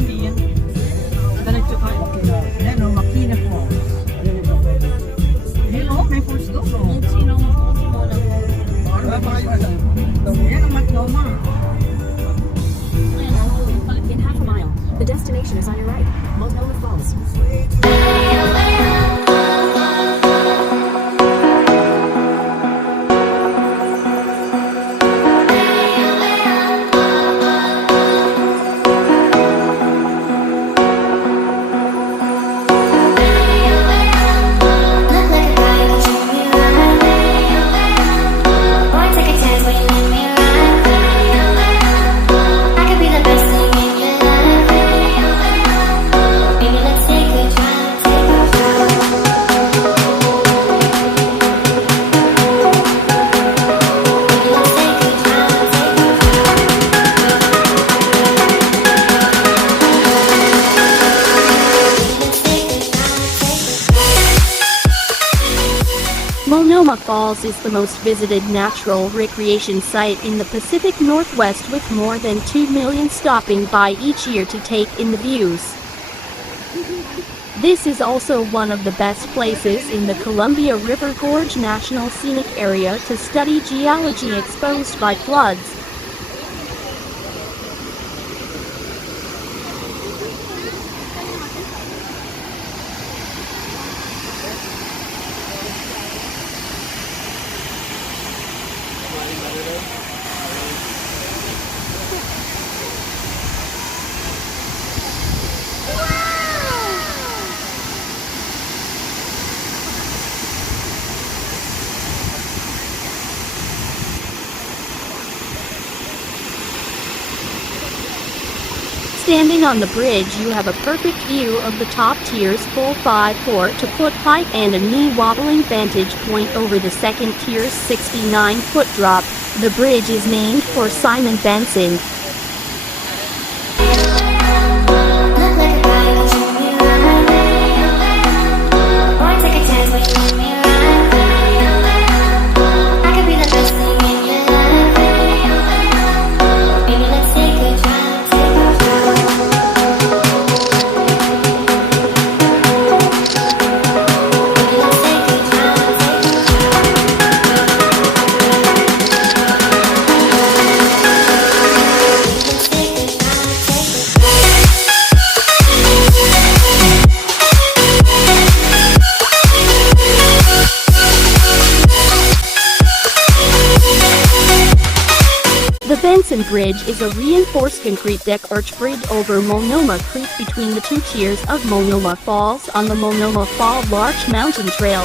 naman din. Diretso tayo. Ayan o, makina po. Ayan o, may force doon o. Ayan ang matloma. In half a mile, the destination is on your right, Multnomah Falls. Multnomah Falls is the most visited natural recreation site in the Pacific Northwest, with more than 2 million stopping by each year to take in the views. This is also one of the best places in the Columbia River Gorge National Scenic Area to study geology exposed by floods. Standing on the bridge, you have a perfect view of the top tier's full 5-4 to foot height and a knee-wobbling vantage point over the second tier's 69-foot drop. The bridge is named for Simon Benson. The Benson Bridge is a reinforced concrete deck arch bridge over Multnomah Creek between the two tiers of Multnomah Falls on the Multnomah Fall Larch Mountain Trail.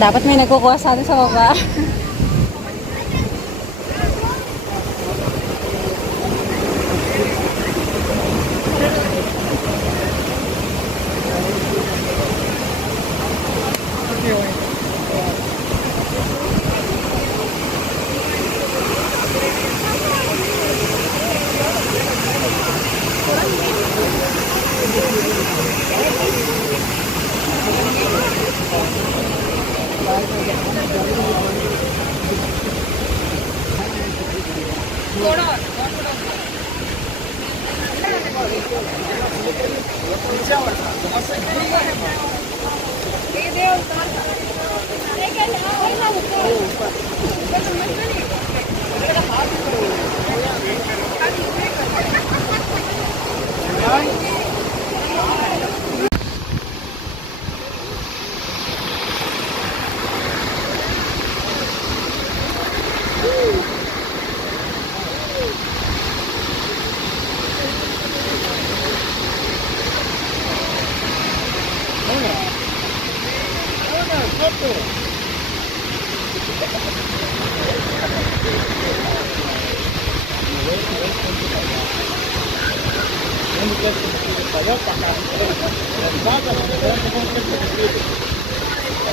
Dapat may nagkukuha sa atin sa baba.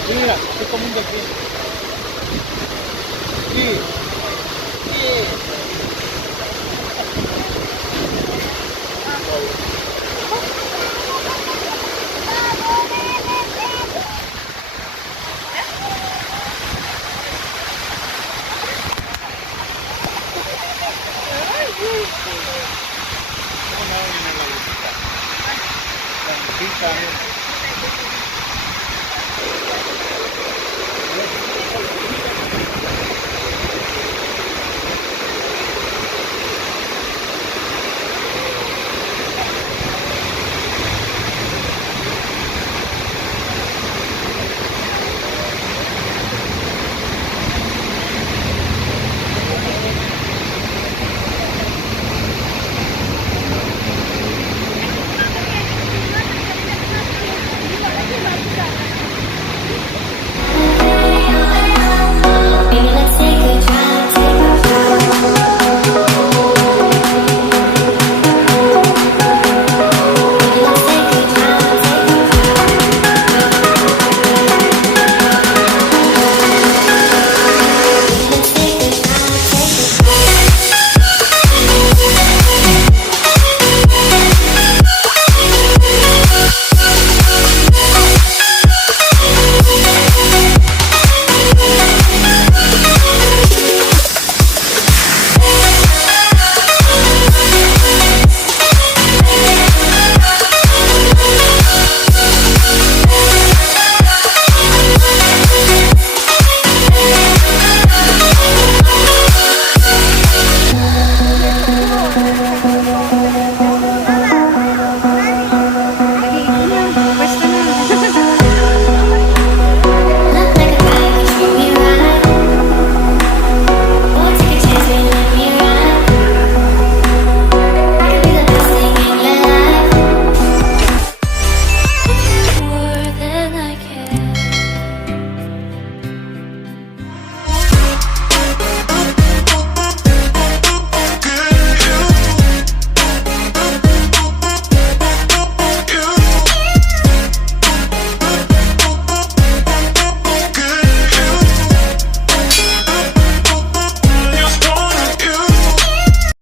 Mira, es como un delfín. Sí. Sí.